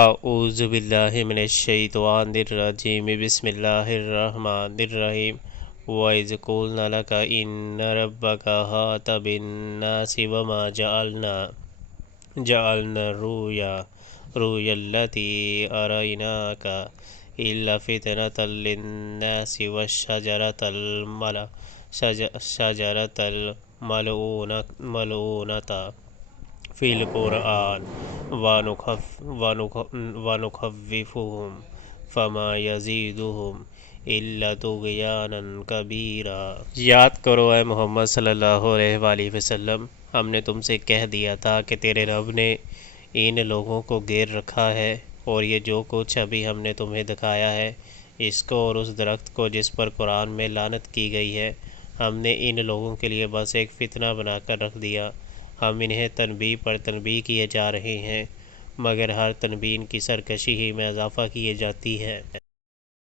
اعوذ باللہ من الشیطان الرجیم بسم اللہ الرحمن الرحیم وَإِذْ قُلْنَا لَكَ إِنَّ رَبَّكَ أَحَاطَ بِالنَّاسِ وَمَا جَعَلْنَا الرُّؤْيَا الَّتِي أَرَيْنَاكَ إِلَّا فِتْنَةً لِلنَّاسِ والشجرة الملعونة فی القرآن وَنُخَوِّفُهُمْ فَمَا يَزِيدُهُمْ إِلَّا طُغْيَانًا كَبِيرًا۔ یاد کرو اے محمد صلی اللہ علیہ وآلہ وسلم، ہم نے تم سے کہہ دیا تھا کہ تیرے رب نے ان لوگوں کو گھیر رکھا ہے، اور یہ جو کچھ ابھی ہم نے تمہیں دکھایا ہے، اس کو اور اس درخت کو جس پر قرآن میں لعنت کی گئی ہے، ہم نے ان لوگوں کے لیے بس ایک فتنہ بنا کر رکھ دیا۔ ہم انہیں تنبیہ پر تنبیہ کیے جا رہے ہیں، مگر ہر تنبیہ ان کی سرکشی ہی میں اضافہ کیے جاتی ہے۔